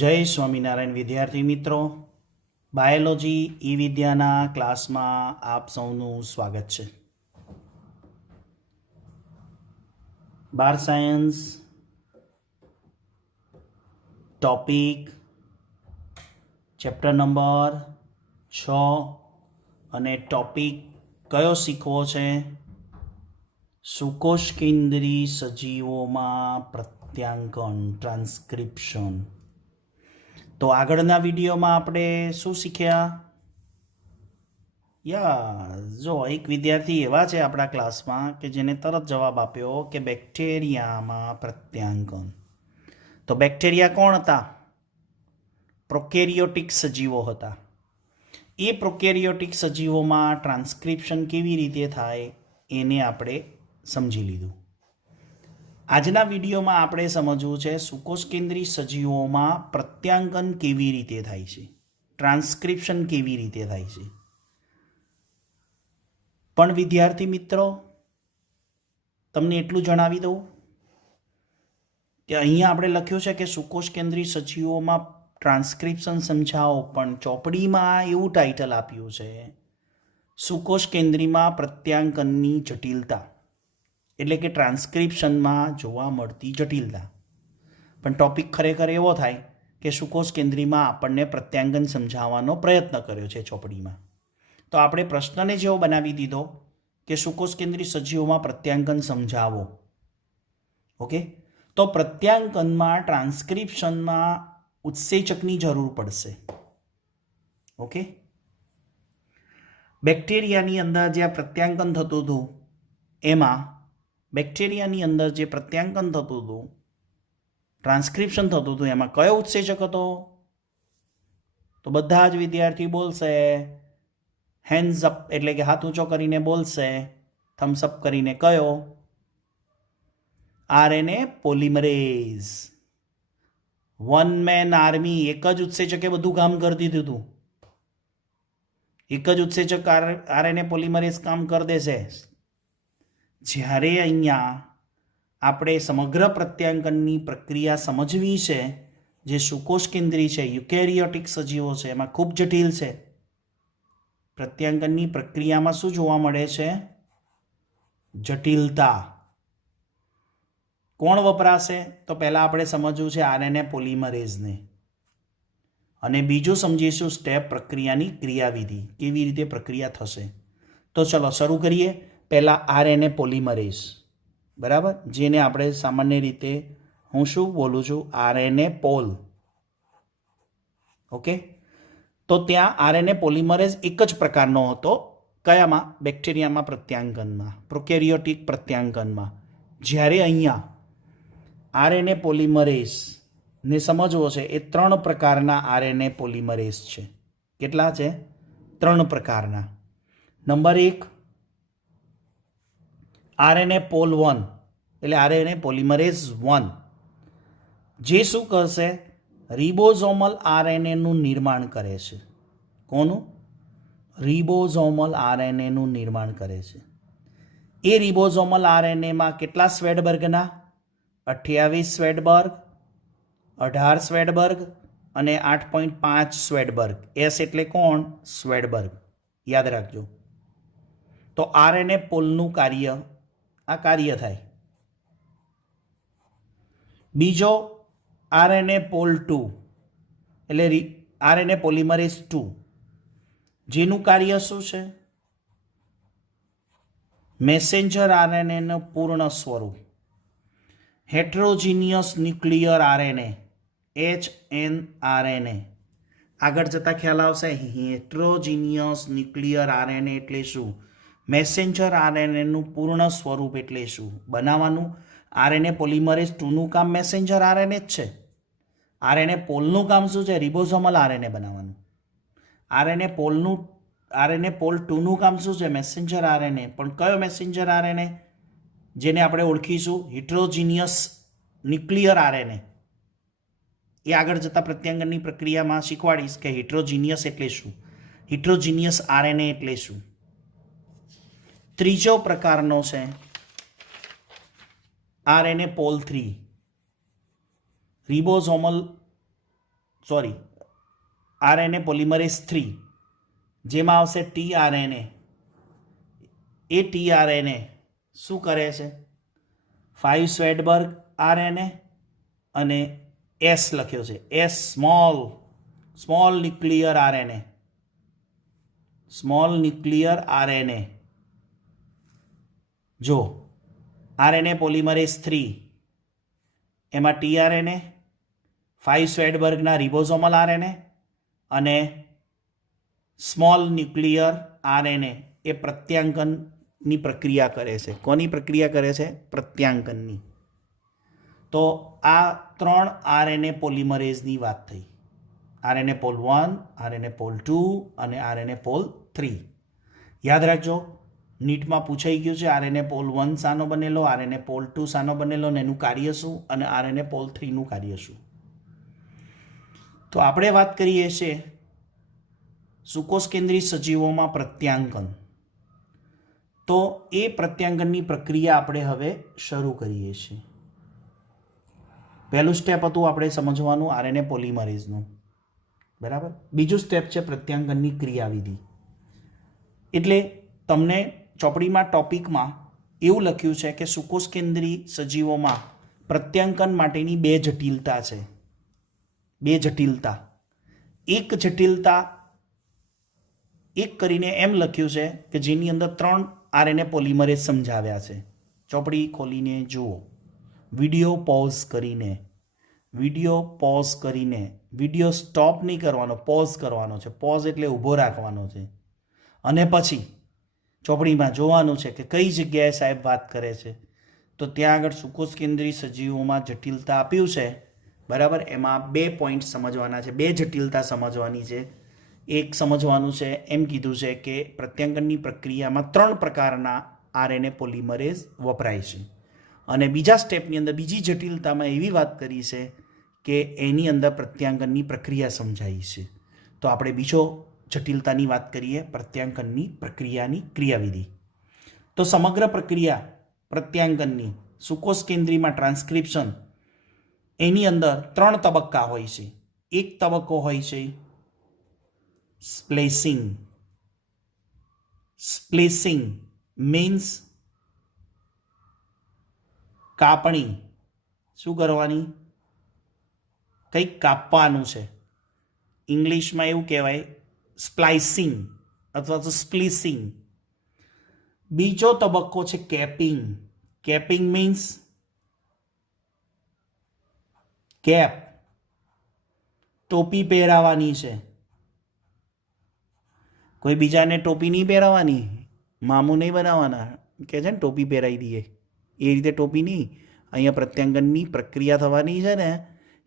જય સ્વામિનારાયણ વિદ્યાર્થી મિત્રો, બાયોલોજી ઈ વિદ્યાના ક્લાસમાં આપ સૌનું સ્વાગત છે. બાર સાયન્સ ટોપિક ચેપ્ટર નંબર 6 અને ટોપિક કયો શીખવો છે? સુકોષ કેન્દ્રી સજીવોમાં પ્રત્યાંકન, ટ્રાન્સક્રિપ્શન. તો આગળના વિડીયોમાં આપણે શું શીખ્યા? જો એક વિદ્યાર્થી એવા છે આપણા ક્લાસમાં કે જેને તરત જવાબ આપ્યો કે બેક્ટેરિયામાં પ્રત્યાંકન. તો બેક્ટેરિયા કોણ હતા? પ્રોકેરિયોટિક સજીવો હતા. એ પ્રોકેરિયોટિક સજીવોમાં ટ્રાન્સક્રિપ્શન કેવી રીતે થાય એને આપણે સમજી લીધું. આજના વિડીયોમાં આપણે સમજવું છે સુકોષ કેન્દ્રી સજીવોમાં પ્રત્યાંકન કેવી રીતે થાય છે, ટ્રાન્સક્રિપ્શન કેવી રીતે થાય છે. પણ વિદ્યાર્થી મિત્રો, તમને એટલું જણાવી દઉં કે અહીંયા આપણે લખ્યું છે કે સુકોષ કેન્દ્રી સજીવોમાં ટ્રાન્સક્રિપ્શન સમજાવો, પણ ચોપડીમાં એવું ટાઇટલ આપ્યું છે સુકોષ કેન્દ્રીમાં પ્રત્યાંકનની જટિલતા, એટલે કે ટ્રાન્સક્રિપ્શનમાં જોવા મળતી જટિલતા. પણ ટોપિક ખરેખર એવો થાય કે સુકોષ કેન્દ્રીમાં આપણને પ્રત્યાંકન સમજાવવાનો પ્રયત્ન કર્યો છે ચોપડીમાં. તો આપણે પ્રશ્નને જેવો બનાવી દીધો કે સુકોષ કેન્દ્રી સજીવોમાં પ્રત્યાંકન સમજાવો. ઓકે, તો પ્રત્યાંકનમાં ટ્રાન્સક્રિપ્શનમાં ઉત્સેચકની જરૂર પડશે. ઓકે, બેક્ટેરિયાની અંદર જે પ્રત્યાંકન થતું હતું એમાં બેક્ટેરિયાની અંદર જે પ્રત્યાંકન થતું હતું, ટ્રાન્સક્રિપ્શન થતું હતું, એમાં કયો ઉત્સેચક હતો? તો બધા જ વિદ્યાર્થી બોલશે હેન્ડ્સ અપ, એટલે કે હાથ ઊંચો કરીને બોલશે, થમ્સ અપ કરીને. કયો? RNA polymerase. One man army. એક જ ઉત્સેચકે બધું કામ કરી દીધું હતું. એક જ ઉત્સેચક આરએનએ પોલિમરેઝ કામ કરી દેશે. જ્યારે અહીંયા આપણે સમગ્ર પ્રત્યાંકનની પ્રક્રિયા સમજવી છે, જે સુકોષ કેન્દ્રી છે, યુકેરિયોટિક સજીવો છે, એમાં ખૂબ જટિલ છે. પ્રત્યાંકનની પ્રક્રિયામાં શું જોવા મળે છે? જટિલતા. કોણ વપરાશે? તો પહેલાં આપણે સમજવું છે આરએનએ પોલિમરેઝને, અને બીજું સમજીશું સ્ટેપ પ્રક્રિયાની ક્રિયાવિધિ, કેવી રીતે પ્રક્રિયા થશે. તો ચલો શરૂ કરીએ. પહેલાં આરએનએ પોલિમરેઝ, બરાબર, જેને આપણે સામાન્ય રીતે હું શું બોલું છું? RNA pole. ઓકે, તો ત્યાં આરએનએ પોલિમરેઝ એક જ પ્રકારનો હતો. કયામાં? બેક્ટેરિયામાં પ્રત્યાંકનમાં, પ્રોકેરિયોટિક પ્રત્યાંકનમાં. જ્યારે અહીંયા આરએનએ પોલિમરેઝને સમજવો છે, એ 3 પ્રકારના આરએનએ પોલિમરેઝ છે. કેટલા છે? 3 પ્રકારના. નંબર 1 આરએનએ પોલ 1, એટલે આરએનએ પોલિમરેઝ 1, જે શું કરશે? રિબોઝોમલ આરએનએનું નિર્માણ કરે છે. કોનું? રિબોઝોમલ આરએનએનું નિર્માણ કરે છે. એ રિબોઝોમલ આરએનએમાં કેટલા સ્વેડબર્ગના? 28 સ્વેડબર્ગ, 18 સ્વેડબર્ગ અને 8.5 સ્વેડબર્ગ. એસ એટલે કોણ? સ્વેડબર્ગ. યાદ રાખજો. તો આરએનએ પોલનું કાર્ય આ કાર્ય થાય. બીજો આરએનએ પોલ 2, એટલે આરએનએ પોલિમરેઝ 2, જેનું કાર્ય શું છે? મેસેન્જર આરએનએનું પૂર્ણ સ્વરૂપ, હેટ્રોજીનિયસ ન્યુક્લિયર આરએનએ, HNRNA. આગળ જતાં ખ્યાલ આવશે. હેટ્રોજીનિયસ ન્યુક્લિયર આરએનએ એટલે શું? મેસેન્જર આરએનએનું પૂર્ણ સ્વરૂપ એટલે શું? બનાવવાનું. આરએનએ પોલિમરેઝ 2નું કામ મેસેન્જર આરએનએ જ છે. આરએનએ પોલનું કામ શું છે? રિબોઝોમલ આરએનએ બનાવવાનું. આરએનએ પોલ 2નું કામ શું છે? Messenger RNA. પણ કયો મેસેન્જર આરએનએ? જેને આપણે ઓળખીશું હેટ્રોજીનિયસ ન્યુક્લિયર આરએનએ. એ આગળ જતાં પ્રત્યાંકનની પ્રક્રિયામાં શીખવાડીશ કે હેટ્રોજીનિયસ એટલે શું, હેટ્રોજીનિયસ આરએનએ એટલે શું. ત્રીજો પ્રકારનો છે RNA pol 3, ribosomal sorry RNA polymerase 3 જેમાં આવશે ટીઆરએનએ. એ ટીઆરએનએ શું કરે છે? 5 સ્વેડબર્ગ આરએનએ અને એસ લખ્યો છે, S small nuclear RNA, small nuclear RNA. જો આરએનએ પોલિમરેઝ 3 એમાં ટીઆરએનએ, 5 સ્વેડબર્ગના રિબોઝોમલ આરએનએ અને સ્મોલ ન્યુક્લિયર આરએનએ એ પ્રત્યાંકનની પ્રક્રિયા કરે છે. કોની પ્રક્રિયા કરે છે? પ્રત્યાંકનની. તો આ 3 આરએનએ પોલિમરેઝની વાત થઈ. આરએનએ પોલ 1, આરએનએ પોલ 2 અને આરએનએ પોલ 3. યાદ રાખજો, નીટમાં પૂછાઈ ગયું છે આરએનએ પોલ 1 શાનો બનેલો, આરએનએ પોલ 2 શાનો બનેલો અને એનું કાર્ય શું, અને આરએનએ પોલ 3નું કાર્ય શું. તો આપણે વાત કરીએ છીએ સુકોષ કેન્દ્રી સજીવોમાં પ્રત્યાંકન. તો એ પ્રત્યાંકનની પ્રક્રિયા આપણે હવે શરૂ કરીએ છીએ. પહેલું સ્ટેપ હતું આપણે સમજવાનું આરએનએ પોલિમરેઝનું, બરાબર. બીજું સ્ટેપ છે પ્રત્યાંકનની ક્રિયાવિધિ. એટલે તમને ચોપડીમાં ટોપિકમાં એવું લખ્યું છે કે સુકોષ કેન્દ્રી સજીવોમાં પ્રત્યાંકન માટેની 2 જટિલતા છે. 2 જટિલતા. એક જટિલતા એક કરીને એમ લખ્યું છે કે જેની અંદર 3 આરએનએ પોલિમરેઝ સમજાવ્યા છે. ચોપડી ખોલીને જુઓ, વિડીયો પોઝ કરીને, વિડીયો સ્ટોપ નહીં કરવાનો, પોઝ કરવાનો છે. પોઝ એટલે ઊભો રાખવાનો છે. અને પછી ચોપડીમાં જોવાનું છે કે કઈ જગ્યાએ સાહેબ વાત કરે છે. તો ત્યાં આગળ સુકોષ કેન્દ્રી સજીવોમાં જટિલતા આપ્યું છે, બરાબર. એમાં 2 પોઈન્ટ સમજવાના છે, 2 જટિલતા સમજવાની છે. એક સમજવાનું છે, એમ કીધું છે કે પ્રત્યાંકનની પ્રક્રિયામાં 3 પ્રકારના આરએનએ પોલિમરેઝ વપરાય છે. અને બીજા સ્ટેપની અંદર બીજી જટિલતામાં એવી વાત કરી છે કે એની અંદર પ્રત્યાંકનની પ્રક્રિયા સમજાઈ છે. તો આપણે બીજો જટિલતાની વાત કરીએ, પ્રત્યાંકનની પ્રક્રિયાની ક્રિયાવિધિ. તો સમગ્ર પ્રક્રિયા પ્રત્યાંકનની સુકોષ કેન્દ્રીમાં ટ્રાન્સક્રિપ્શન, એની અંદર 3 તબક્કા હોય છે. એક તબક્કો હોય છે સ્પ્લેસિંગ. સ્પ્લેસિંગ મીન્સ કાપણી. શું કરવાની? કંઈક કાપવાનું છે. ઇંગ્લિશમાં એવું કહેવાય સ્પ્લાઇસિંગ અથવા તો સ્પ્લિસિંગ. બીજો તબક્કો છે કેપિંગ. કેપિંગ મીન્સ કેપ, ટોપી પહેરાવાની છે. કોઈ બીજાને ટોપી નહીં પહેરાવવાની, મામું નહીં બનાવવાના, કે છે ને ટોપી પહેરાવી દઈએ, એ રીતે ટોપી નહીં. અહીંયા પ્રત્યાંકનની પ્રક્રિયા થવાની છે ને,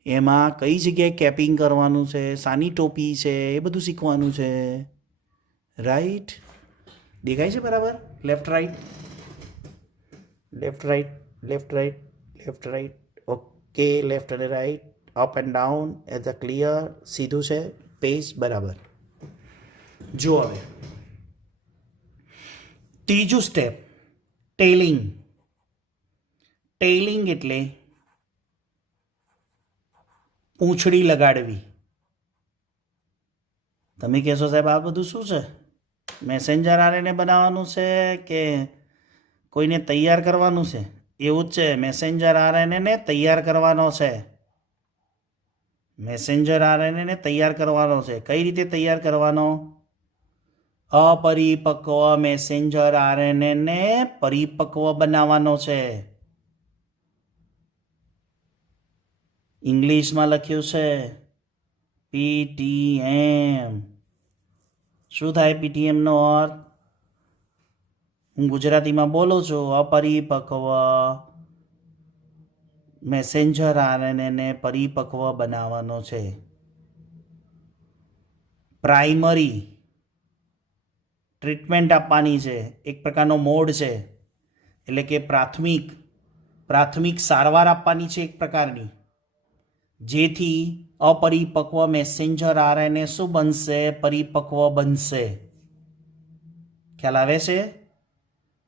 એમાં કઈ જગ્યાએ કેપિંગ કરવાનું છે, સાની ટોપી છે, એ બધું શીખવાનું છે. રાઈટ? દેખાય છે બરાબર? Left right, left right, left right, left right. Okay, left અને right, up and down as a clear. સીધું છે પેજ, બરાબર. જો હવે ત્રીજું સ્ટેપ, ટેલિંગ. ટેલિંગ એટલે પૂંછડી લગાડવી. તમે કહેશો સાહેબ આ બધું શું છે? મેસેન્જર આરએનએ બનાવવાનું છે કે કોઈને તૈયાર કરવાનું છે? એવું જ છે, મેસેન્જર આરએનએને તૈયાર કરવાનો છે. મેસેન્જર આરએનએને તૈયાર કરવાનો છે. કઈ રીતે તૈયાર કરવાનો? અપરિપક્વ મેસેન્જર આરએનએને પરિપક્વ બનાવવાનો છે. ઇંગ્લિશમાં લખ્યું છે પીટીએમ. શું થાય પીટીએમનો અર્થ? હું ગુજરાતીમાં બોલું છું. અપરિપક્વ મેસેન્જર આરએનએને પરિપક્વ બનાવવાનો છે. પ્રાઇમરી ટ્રીટમેન્ટ આપવાની છે, એક પ્રકારનો મોડ છે. એટલે કે પ્રાથમિક સારવાર આપવાની છે એક પ્રકારની, જેથી અપરિપક્વ મેસેન્જર આરએનએ શું બનશે? પરિપક્વ બનશે. ખ્યાલ આવે છે?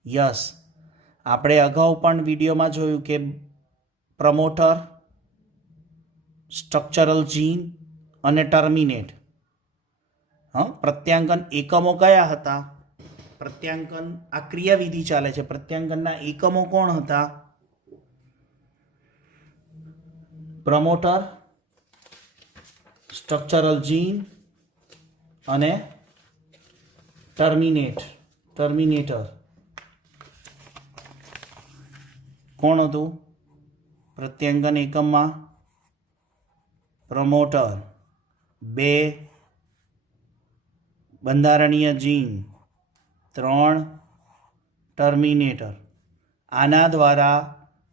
યસ. આપણે અગાઉ પણ વિડીયોમાં જોયું કે પ્રમોટર, સ્ટ્રક્ચરલ જીન અને ટર્મિનેટ. પ્રત્યાંગન એકમો કયા હતા? પ્રત્યાંગન આ ક્રિયાવિધિ ચાલે છે. પ્રત્યાંગનના એકમો કોણ હતા? પ્રમોટર, સ્ટ્રક્ચરલ જીન અને ટર્મિનેટર. કોણ હતું પ્રત્યાંગન એકમમાં? પ્રમોટર, 2 બંધારણીય જીન, 3 ટર્મિનેટર. આના દ્વારા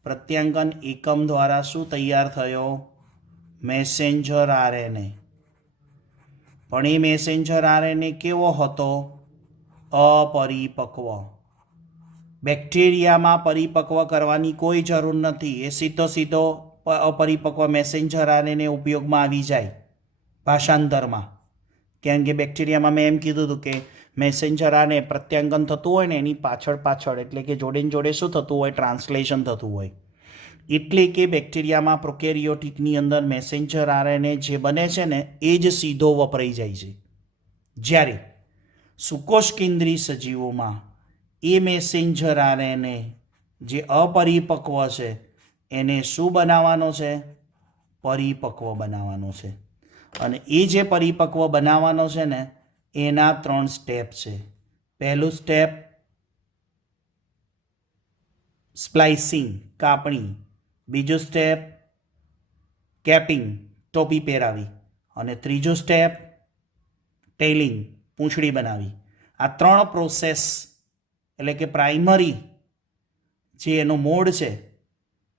પ્રત્યાંગન એકમ દ્વારા શું તૈયાર થયો? Messenger RNA. પણ એ મેસેન્જર આરએનએ કેવો હતો? અપરિપક્વ. બેક્ટેરિયામાં પરિપક્વ કરવાની કોઈ જરૂર નથી. એ સીધો અપરિપક્વ મેસેન્જર આરએનએ ઉપયોગમાં આવી જાય ભાષાંતરમાં. કેમ કે બેક્ટેરિયામાં મેં એમ કીધું હતું કે મેસેન્જર આરએનએ પ્રત્યાંગન થતું હોય ને એની પાછળ એટલે કે જોડે જોડે શું થતું હોય? ટ્રાન્સલેશન થતું હોય. એટલે કે બેક્ટેરિયામાં પ્રોકેરિયોટિકની અંદર મેસેન્જર આરએનએ જે બને છે ને એ જ સીધો વપરાઈ જાય છે. જ્યારે સુકોષ કેન્દ્રી સજીવોમાં એ મેસેન્જર આરએનએ જે અપરિપક્વ છે એને શું બનાવવાનો છે? પરિપક્વ બનાવવાનો છે. અને એ જે પરિપક્વ બનાવવાનો છે ને એના 3 સ્ટેપ છે. પહેલું સ્ટેપ સ્પ્લાઇસિંગ, કાપણી. બીજું સ્ટેપ કેપિંગ, ટોપી પહેરાવી. અને ત્રીજું સ્ટેપ ટેલિંગ, પૂંછડી બનાવી. આ 3 પ્રોસેસ એટલે કે પ્રાઇમરી જે એનો મોડ છે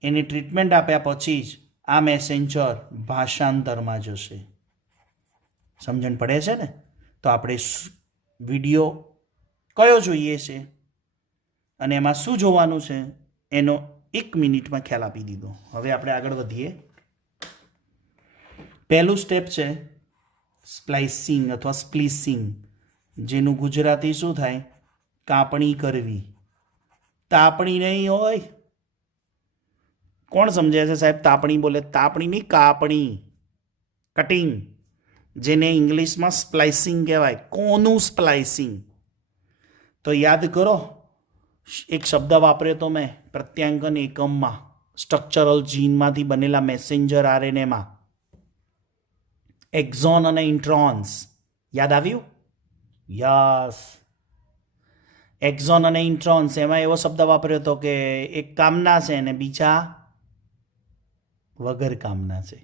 એની ટ્રીટમેન્ટ આપ્યા પછી જ આ મેસેન્જર ભાષાંતરમાં જશે. સમજણ પડે છે ને? તો આપણે વિડીયો કયો જોઈએ છે અને એમાં શું જોવાનું છે એનો 1 મિનિટમાં ખ્યાલ આપી દીધો. હવે આપણે આગળ વધીએ. પહેલું સ્ટેપ છે સ્પ્લાઇસિંગ અથવા સ્પ્લિસિંગ, જેનું ગુજરાતી શું થાય? કાપણી કરવી. તાપણી નહીં હોય. કોણ સમજે છે સાહેબ? તાપણી બોલે. તાપણી નહીં, કાપણી, કટિંગ, જેને ઇંગ્લિશમાં સ્પ્લાઇસિંગ કહેવાય. કોનું સ્પ્લાઇસિંગ? તો યાદ કરો, એક શબ્દ વાપર્યો તો મેં પ્રત્યાંગન એકમમાં, સ્ટ્રક્ચરલ જીનમાંથી બનેલા મેસેન્જર આરએનએમાં એક્ઝોન અને ઇન્ટ્રોન્સ. યાદ આવ્યું? યસ. એક્ઝોન અને ઇન્ટ્રોન્સ, એમાં એવો શબ્દ વાપર્યો હતો કે એક કામના છે અને બીજા વગર કામના છે.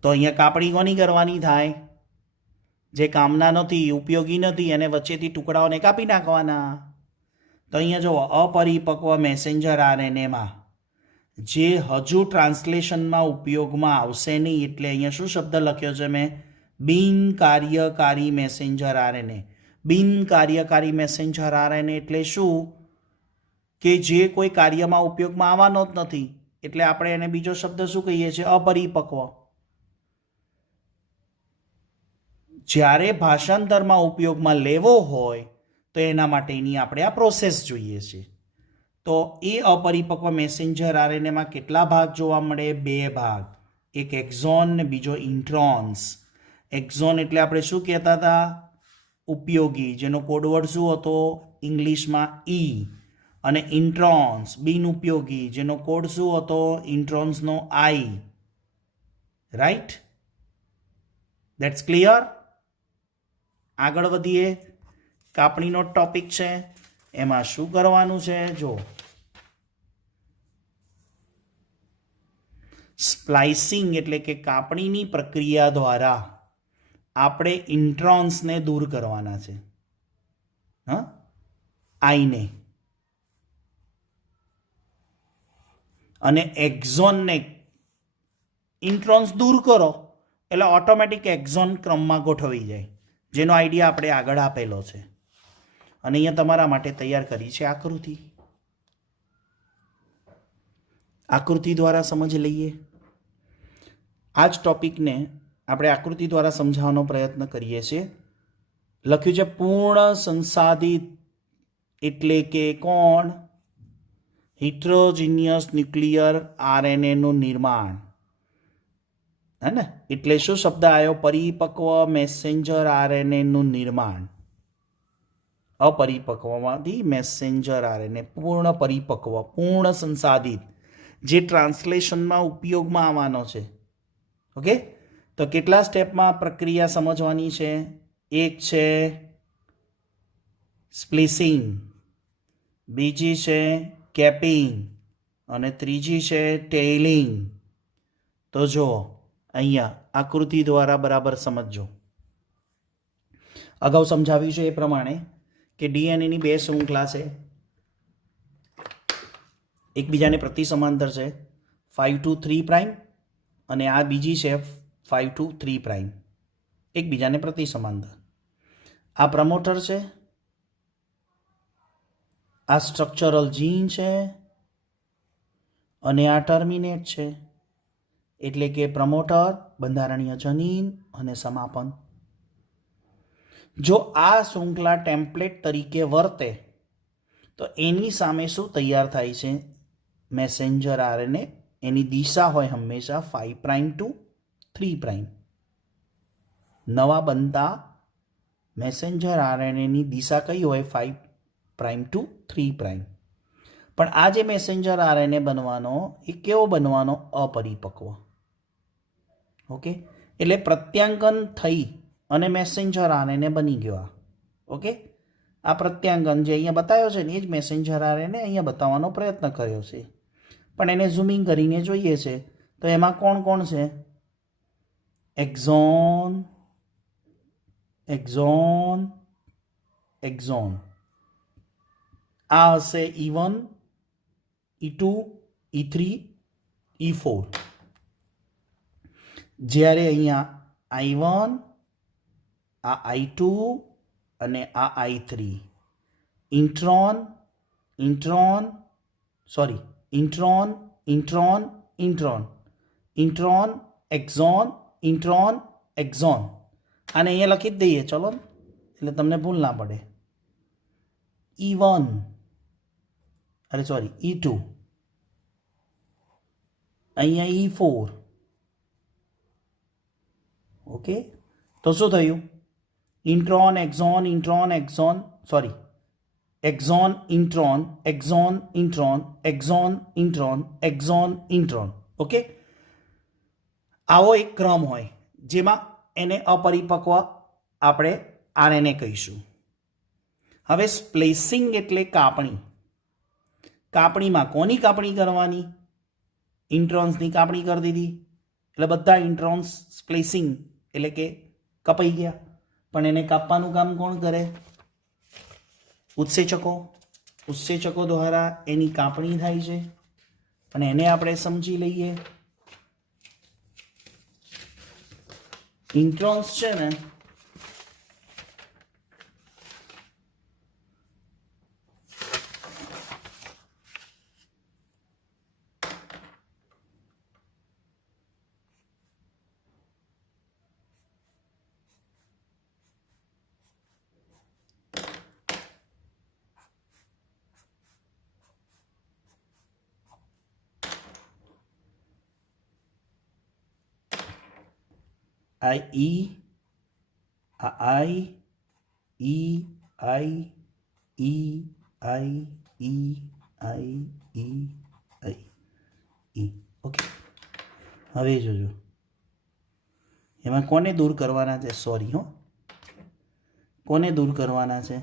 તો અહીંયા કાપણી કોની કરવાની થાય? જે કામના નથી, ઉપયોગી નથી, અને વચ્ચેથી ટુકડાઓને કાપી નાખવાના. તો અહીંયા જુઓ, અપરિપક્વ મેસેન્જર આરએનએમાં જે હજુ ટ્રાન્સલેશનમાં ઉપયોગમાં આવશે નહીં, એટલે અહીંયા શું શબ્દ લખ્યો છે મેં? બિનકાર્યકારી મેસેન્જર આરએનએ. બિનકાર્યકારી મેસેન્જર આરએનએ એટલે શું? કે જે કોઈ કાર્યમાં ઉપયોગમાં આવવાનો જ નથી. એટલે આપણે એને બીજો શબ્દ શું કહીએ છીએ? અપરિપક્વ. જ્યારે ભાષાંતરમાં ઉપયોગમાં લેવો હોય તો એના માટેની આપણે આ પ્રોસેસ જોઈએ છે. તો એ અપરિપક્વ મેસેન્જર આરએનએમાં કેટલા ભાગ જોવા મળે? 2 ભાગ. એક એક્ઝોન ને બીજો ઇન્ટ્રોન્સ. એક્ઝોન એટલે આપણે શું કહેતા હતા? ઉપયોગી, જેનો કોડવર્ડ શું હતો? ઇંગ્લિશમાં ઈ. અને ઇન્ટ્રોન્સ બિનઉપયોગી, જેનો કોડ શું હતો? ઇન્ટ્રોન્સનો આઈ. રાઈટ? That's clear? આગળ વધીએ. કાપણીનો ટોપિક છે, એમાં શું કરવાનું છે? જો, સ્પ્લાઇસિંગ એટલે કે કાપણીની પ્રક્રિયા દ્વારા આપણે ઇન્ટ્રોન્સને દૂર કરવાના છે. આઈને. અને એક્ઝોનને, ઇન્ટ્રોન્સ દૂર કરો એટલે ઓટોમેટિક એક્ઝોન ક્રમમાં ગોઠવાઈ જાય, જેનો આઈડિયા આપણે આગળ આપેલો છે. અને અહીંયા તમારા માટે તૈયાર કરી છે આકૃતિ. આકૃતિ દ્વારા સમજ લઈએ. આ જ ટોપિકને આપણે આકૃતિ દ્વારા સમજાવવાનો પ્રયત્ન કરીએ છીએ. લખ્યું છે પૂર્ણ સંસાધિત એટલે કે કોણ? હિટ્રોજીનિયસ ન્યુક્લિયર આરએનએનું નિર્માણ. है ने એટલે શું શબ્દ આવ્યો? પરિપક્વ મેસેન્જર આરએનએનું નિર્માણ. અપરિપક્વમાંથી મેસેન્જર આરએનએ પૂર્ણ પરિપક્વ, પૂર્ણ સંસાધિત, જે ટ્રાન્સલેશનમાં ઉપયોગમાં આવવાનો છે. ઓકે, તો કેટલા સ્ટેપમાં પ્રક્રિયા સમજવાની છે? એક છે સ્પ્લિસિંગ, બીજી છે કેપિંગ અને ત્રીજી છે ટેઇલિંગ. તો જો અહીંયા આકૃતિ દ્વારા બરાબર સમજજો. અગાઉ સમજાવ્યું છે એ પ્રમાણે કે ડીએનએની બે શૃંખલા છે, એકબીજાને પ્રતિ સમાંતર છે, 5 to 3 પ્રાઇમ, અને આ બીજી છે 5 to 3 પ્રાઇમ, એકબીજાને પ્રતિ સમાંતર. આ પ્રમોટર છે, આ સ્ટ્રક્ચરલ જીન છે, અને આ ટર્મિનેટ છે. એટલે કે પ્રમોટર, બંધારણીય જનીન અને સમાપન. જો આ શૃંખલા ટેમ્પલેટ તરીકે વર્તે તો એની સામે શું તૈયાર થાય છે? Messenger RNA. એની દિશા હોય હંમેશા 5 પ્રાઇમ ટુ 3 પ્રાઇમ. નવા બનતા મેસેન્જર આરએનએની દિશા કઈ હોય? 5 પ્રાઇમ ટુ 3 પ્રાઇમ. પણ આ જે મેસેન્જર આરએનએ બનવાનો એ કેવો બનવાનો? અપરિપક્વ. ઓકે, એટલે પ્રત્યાંકન થઈ અને મેસેન્જર આરએનએ બની ગયો. આ ઓકે, આ પ્રત્યાંકન જે અહીંયા બતાવ્યો છે ને એ જ મેસેન્જર આરએનએ અહીંયા બતાવવાનો પ્રયત્ન કર્યો છે. પણ એને ઝૂમિંગ કરીને જોઈએ છે તો એમાં કોણ કોણ છે? Exon, exon, exon. આ હશે E1, E2, E3, E4. જ્યારે અહીંયા I1, આ I2 અને આ I3 intron, intron, sorry intron, intron, intron, intron, exon, intron, exon. આને અહીંયા લખી જ દઈએ ચલો, એટલે તમને ભૂલ ના પડે. E1, અરે સોરી E2, અહીંયા E4. ઓકે, તો શું થયું? Intron, exon, intron, exon, sorry exon, intron, exon, intron, exon, intron, exon, intron. Okay, આવો એક ક્રમ હોય જેમાં એને અપરિપક્વ આપણે આરએનએ કહીશું. હવે સ્પ્લેસિંગ એટલે કાપણી. કાપણીમાં કોની કાપણી કરવાની? ઇન્ટ્રોન્સની કાપણી કરી દીધી એટલે બધા ઇન્ટ્રોન્સ સ્પ્લેસિંગ એટલે કે કપાઈ ગયા. પણ એને કાપવાનું કામ કોણ કરે? ઉત્સેચકો. ઉત્સેચકો દ્વારા એની કાપણી થાય છે અને એને આપણે સમજી લઈએ. ઇન્ટ્રોન્સ છે ને I E, I, E, I, E, I, E, I, E, I, E. Okay, હવે જોજો એમાં કોને દૂર કરવાના છે? સોરી હો, કોને દૂર કરવાના છે?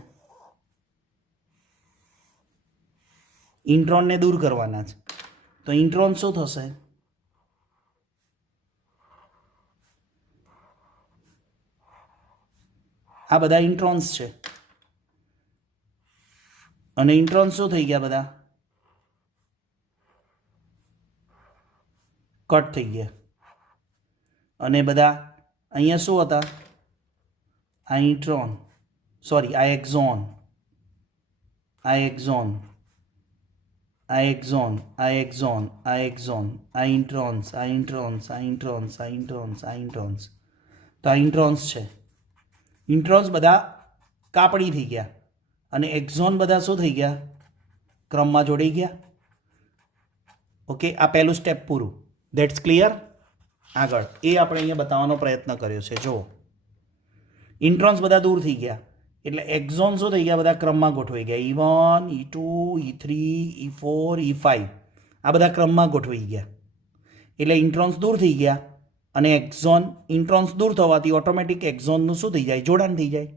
ઇન્ટ્રોનને દૂર કરવાના છે. તો ઇન્ટ્રોન શું થશે? આ બધા ઇન્ટ્રોન્સ છે અને ઇન્ટ્રોન્સ શું થઈ ગયા? બધા કટ થઈ ગયા. અને બધા અહીંયા શું હતા? આ ઇન્ટ્રોન, સોરી આ એક્ઝોન, આ એક્ઝોન, આ એક્ઝોન, આ એક્ઝોન, આ એક્ઝોન, આ ઇન્ટ્રોન્સ, આ ઇન્ટ્રોન્સ, આ ઇન્ટ્રોન્સ, આ ઇન્ટ્રોન્સ, આ ઇન્ટ્રોન્સ. તો આ ઇન્ટ્રોન્સ છે. ઇન્ટ્રોન્સ બધા કાપણી થઈ ગયા અને એક્ઝોન બધા શું થઈ ગયા? ક્રમમાં જોડાઈ ગયા. ઓકે, આ પહેલું સ્ટેપ પૂરું. That's clear. આગળ એ આપણે અહીંયા બતાવવાનો પ્રયત્ન કર્યો છે. જો ઇન્ટ્રોન્સ બધા દૂર થઈ ગયા એટલે એક્ઝોન શું થઈ ગયા, બધા ક્રમમાં ગોઠવાઈ ગયા. E1 E2 E3 E4 E5 આ બધા ક્રમમાં ગોઠવાઈ ગયા એટલે ઇન્ટ્રોન્સ દૂર થઈ ગયા અને એક્ઝોન, ઇન્ટ્રોન્સ દૂર થવાથી ઓટોમેટિક એક્ઝોનનું શું થઈ જાય, જોડાણ થઈ જાય.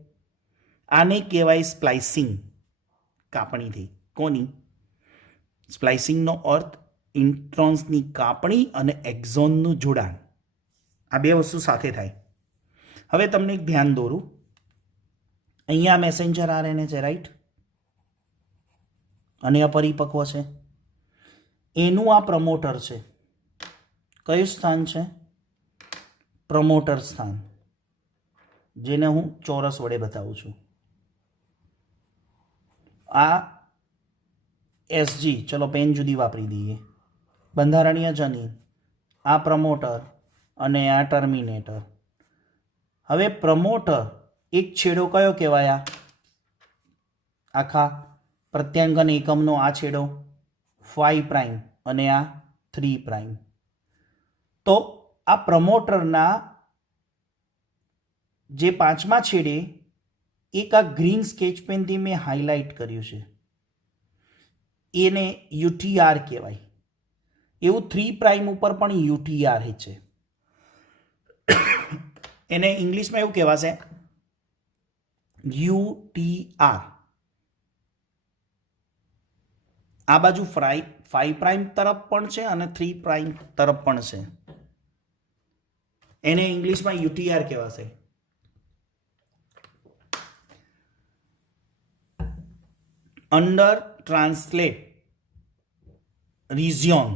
આને કહેવાય સ્પ્લાઇસિંગ, કાપણી થઈ. કોની? સ્પ્લાઇસિંગનો અર્થ ઇન્ટ્રોન્સની કાપણી અને એક્ઝોનનું જોડાણ. આ બે વસ્તુ સાથે થાય. હવે તમને એક ધ્યાન દોરું, અહીંયા મેસેન્જર આરએનએ છે, રાઈટ, અને અપરિપક્વ છે. એનું આ પ્રમોટર છે. કયું સ્થાન છે? પ્રમોટર સ્થાન, જેને હું ચોરસ વડે બતાવું છું. આ એસજી, ચલો પેન જુદી વાપરી દઈએ, બંધારણીય જનીન, આ પ્રમોટર અને આ ટર્મિનેટર. હવે પ્રમોટર એક છેડો કયો કહેવાય? આખા પ્રત્યાંગન એકમનો આ છેડો 5' અને આ 3'. તો આ પ્રમોટરના જે પાંચમા છેડે એક આ ગ્રીન સ્કેચ પેનથી મેં હાઇલાઇટ કર્યું છે, એને યુટીઆર કહેવાય. એવું 3' ઉપર પણ યુટીઆર છે. એને ઇંગ્લિશમાં એવું કહેવાશે યુટીઆર. આ બાજુ 5' તરફ પણ છે અને 3' તરફ પણ છે. એને ઇંગ્લિશમાં યુટીઆર કહેવાશે. Under translate region.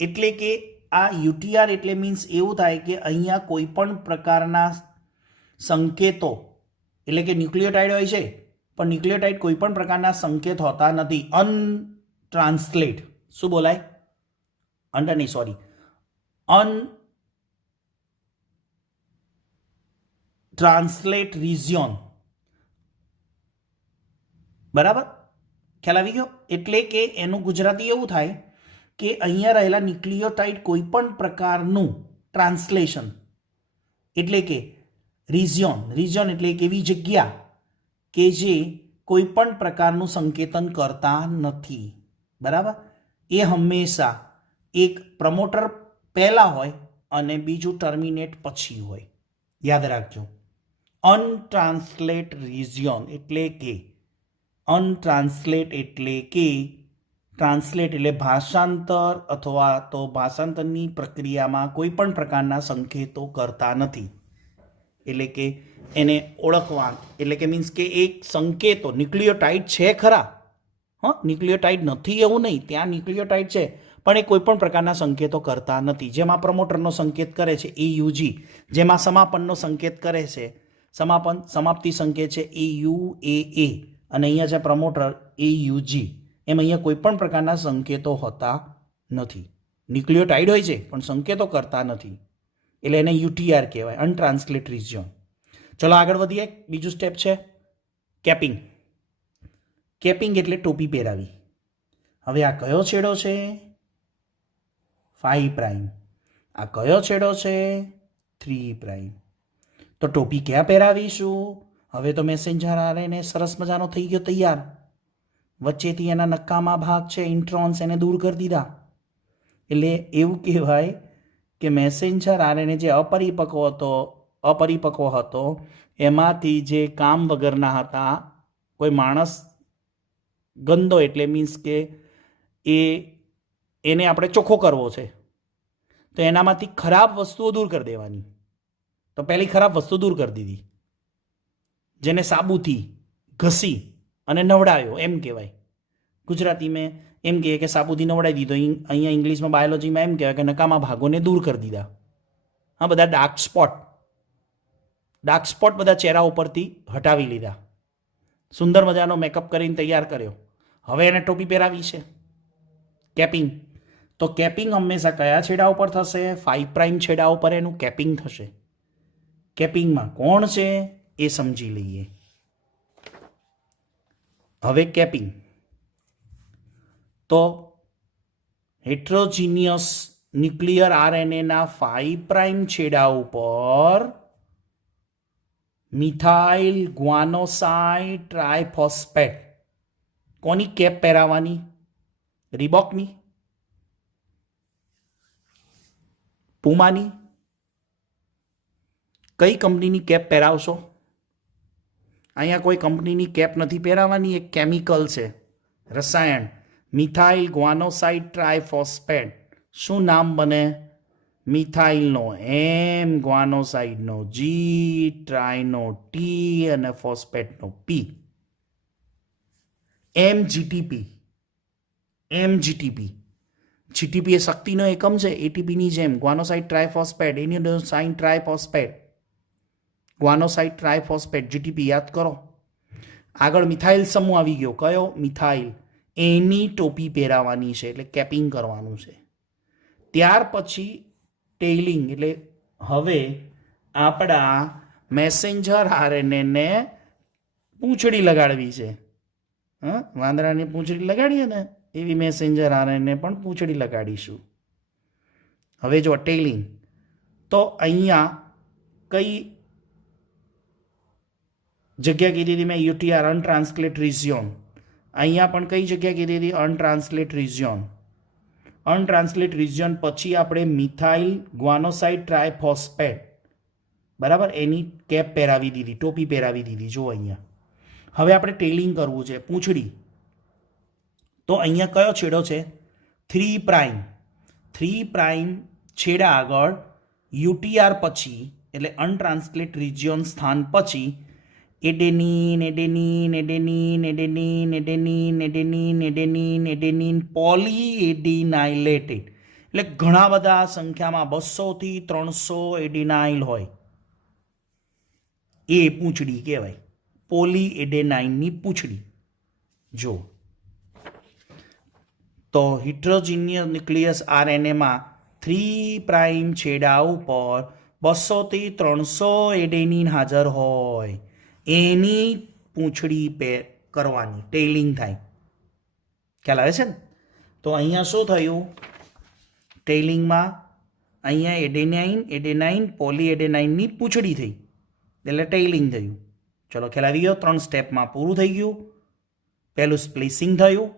એટલે કે આ યુટીઆર એટલે મીન્સ એવું થાય કે અહીંયા કોઈ પણ પ્રકારના સંકેતો, એટલે કે ન્યુક્લિયોટાઇડ હોય છે પણ ન્યુક્લિયોટાઇડ કોઈ પણ પ્રકારના સંકેત હોતા નથી. અનટ્રાન્સલેટ, શું બોલાય? અંડર નહીં, સોરી, અનટ્રાન્સલેટ રિજિયોન. બરાબર, ખ્યાલ આવી ગયો? એટલે કે એનું ગુજરાતી એવું થાય કે અહીંયા રહેલા ન્યુક્લિયોટાઇડ કોઈ પણ પ્રકારનું ટ્રાન્સલેશન, એટલે કે રિજિયોન. રિજિયોન એટલે એક એવી જગ્યા કે જે કોઈ પણ પ્રકારનું સંકેતન કરતા નથી. બરાબર, એ હંમેશા એક પ્રમોટર પહેલાં હોય અને બીજું ટર્મિનેટ પછી હોય. યાદ રાખજો, અનટ્રાન્સલેટ રિજિયોન એટલે કે અનટ્રાન્સલેટ એટલે કે ટ્રાન્સલેટ એટલે ભાષાંતર અથવા તો ભાષાંતરની પ્રક્રિયામાં કોઈ પણ પ્રકારના સંકેતો કરતા નથી. એટલે કે એને ઓળખવા, એટલે કે મીન્સ કે એક સંકેતો, ન્યુક્લિયોટાઇડ છે ખરા, ન્યુક્લિયોટાઇડ નથી એવું નહીં, ત્યાં ન્યુક્લિયોટાઇડ છે પણ એ કોઈ પણ પ્રકારના સંકેતો કરતા નથી. જેમાં પ્રમોટરનો સંકેત કરે છે AUG, જેમાં સમાપનનો સંકેત કરે છે સમાપ્તિ સંકેત છે AUAA, અને અહીંયા છે પ્રમોટર AUG. એમ અહીંયા કોઈ પણ પ્રકારના સંકેતો હોતા નથી. ન્યુક્લિયોટાઇડ હોય છે પણ સંકેતો કરતા નથી, એટલે એને યુટીઆર કહેવાય, અનટ્રાન્સલેટ રિજિયોન. ચલો આગળ વધીએ. બીજું સ્ટેપ છે કેપિંગ. કેપિંગ એટલે ટોપી પહેરાવી. હવે આ કયો છેડો છે? 5'. આ કયો છેડો છે? 3'. તો ટોપી ક્યાં પહેરાવીશું? હવે તો મેસેન્જર આરએનએ સરસ મજાનો થઈ ગયો તૈયાર. વચ્ચેથી એના નકામા ભાગ છે ઇન્ટ્રોન્સ, એને દૂર કરી દીધા. એટલે એવું કહેવાય કે મેસેન્જર આરએનએ જે અપરિપક્વ હતો એમાંથી જે કામ વગરના હતા, કોઈ માણસ ગંદો એટલે મીન્સ કે એને આપણે ચોખ્ખો કરવો છે તો એનામાંથી ખરાબ વસ્તુઓ દૂર કરી દેવાની. તો પહેલી ખરાબ વસ્તુ દૂર કરી દીધી, જેને સાબુથી ઘસી અને નવડાવ્યો એમ કહેવાય. ગુજરાતીમાં એમ કહે કે સાબુથી નવડાવી દીધો. અહીંયા ઇંગ્લિશમાં બાયોલોજીમાં એમ કહેવાય કે નકામા ભાગોને દૂર કરી દીધા. હા, બધા ડાર્ક સ્પોટ બધા ચહેરા ઉપરથી હટાવી લીધા. સુંદર મજાનો મેકઅપ કરીને તૈયાર કર્યો. હવે એને ટોપી પહેરાવી છે, કેપિંગ. તો કેપિંગ હંમેશા કયા છેડા ઉપર થશે? 5' છેડા ઉપર એનું કેપિંગ થશે. કેપિંગમાં કોણ છે એ સમજી લઈએ. હવે કેપિંગ તો હેટ્રોજીનિયસ ન્યુક્લિયર આરએનએના 5 પ્રાઇમ છેડા ઉપર મિથાઇલ ગ્વાનોસાઇડ ટ્રાયફોસ્ફેટ કોની કેપ પહેરાવવાની? રીબોકની, પુમાની, કઈ કંપનીની કેપ પહેરાવશો? અહીંયા કોઈ કંપનીની કેપ નથી પહેરાવવાની, એક કેમિકલ છે, રસાયણ, મિથાઇલ ગ્વાનોસાઇડ ટ્રાયફોસ્ફેટ. શું નામ બને? મિથાઇલનો એમ, ગ્વાનોસાઇડનો જી, ટ્રાયનો ટી અને ફોસ્ફેટનો પી. એમજીટીપી. જીટીપી એ શક્તિનો એકમ છે, એટીપીની જેમ. ગ્વાનોસાઇડ ટ્રાયફોસ્ફેટ, એની સાઇન ટ્રાયફોસ્ફેટ, ગ્વાનોસાઇડ ટ્રાયફોસ્ફેટ, જીટીપી યાદ કરો. આગળ મિથાઇલ સમૂહ આવી ગયો. કયો? મિથાઇલ. એની ટોપી પહેરાવાની છે, એટલે કેપિંગ કરવાનું છે. ત્યાર પછી ટેઇલિંગ, એટલે હવે આપણા મેસેન્જર આરએનએને પૂંછડી લગાડવી છે. વાંદરાની પૂંછડી લગાડીએ ને એવી મેસેન્જર આરએનએ પણ પૂંછડી લગાડીશું. હવે જો ટેઇલિંગ, તો અહીંયા કઈ જગ્યા કીધી હતી મેં? યુટીઆર, અનટ્રાન્સલેટ રિઝિયોન. અહીંયા પણ કઈ જગ્યા કીધી હતી? અનટ્રાન્સલેટ રિઝિયોન. અનટ્રાન્સલેટ રિઝિયોન પછી આપણે મિથાઇલ ગ્વાનોસાઇડ ટ્રાયફોસ્ફેટ, બરાબર, એની કેપ પહેરાવી દીધી, ટોપી પહેરાવી દીધી. જો અહીંયા હવે આપણે ટેલિંગ કરવું છે, પૂંછડી. તો અહીંયા કયો છેડો છે? 3 પ્રાઇમ. 3 પ્રાઇમ છેડા આગળ યુટીઆર પછી, એટલે અનટ્રાન્સલેટ રિજિયોન સ્થાન પછી adenine, adenine, adenine, adenine, adenine, adenine, adenine, adenine, polyadenylated. એટલે ઘણા બધા સંખ્યામાં 200 થી 300 એડિનાઇલ હોય, એ પૂંછડી કહેવાય. પોલીએડેનાઇનની પૂંછડી. જો તો હિટ્રોજીનિયસ ન્યુક્લિયસ આરએનએમાં 3 પ્રાઇમ છેડા ઉપર 200 થી 300 એડેનીન હાજર હોય, એની પૂંછડી કરવાની, ટેઇલિંગ થાય. ખ્યાલ આવે છે ને? તો અહીંયા શું થયું? ટેઇલિંગમાં અહીંયા એડેનાઇન, પોલીએડેનાઇનની પૂંછડી થઈ, એટલે ટેઇલિંગ થયું. ચલો ખ્યાલ આવી ગયો? 3 સ્ટેપમાં પૂરું થઈ ગયું. પહેલું સ્પ્લિસિંગ થયું,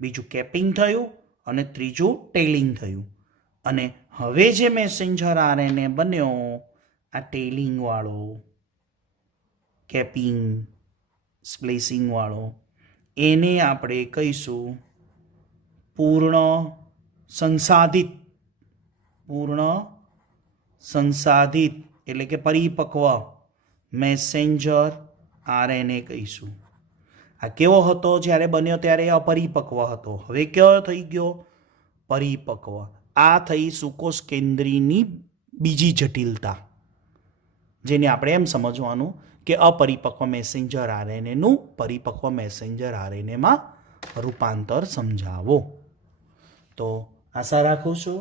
બીજું કેપિંગ થયું અને ત્રીજું ટેઇલિંગ થયું. અને હવે જે મેસેન્જર આરએનએ બન્યો, આ ટેઇલિંગવાળો, કેપિંગ, સ્પ્લેસિંગવાળો, એને આપણે કહીશું પૂર્ણ સંસાધિત એટલે કે પરિપક્વ મેસેન્જર આરએનએ કહીશું. આ કેવો હતો? જ્યારે બન્યો ત્યારે અપરિપક્વ હતો. હવે કયો થઈ ગયો? પરિપક્વ. આ થઈ સુકોષ કેન્દ્રીની બીજી જટિલતા, જેને આપણે એમ સમજવાનું કે અપરિપક્વ મેસેન્જર આરએનએનું પરિપક્વ મેસેન્જર આરએનએમાં રૂપાંતર સમજાવો. તો આશા રાખું છું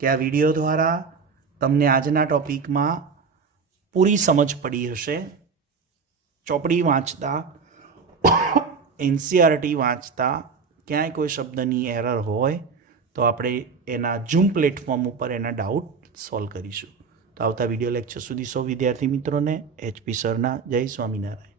કે આ વિડીયો દ્વારા તમને આજના ટોપિકમાં પૂરી સમજ પડી હશે. ચોપડી વાંચતા, એનસીઆરટી વાંચતા ક્યાંય કોઈ શબ્દની એરર હોય તો આપણે એના ઝૂમ પ્લેટફોર્મ ઉપર એના ડાઉટ સોલ્વ કરીશું. તો આવતા વિડીયો લેક્ચર સુધી સૌ વિદ્યાર્થી મિત્રોને HP સરના જય સ્વામિનારાયણ.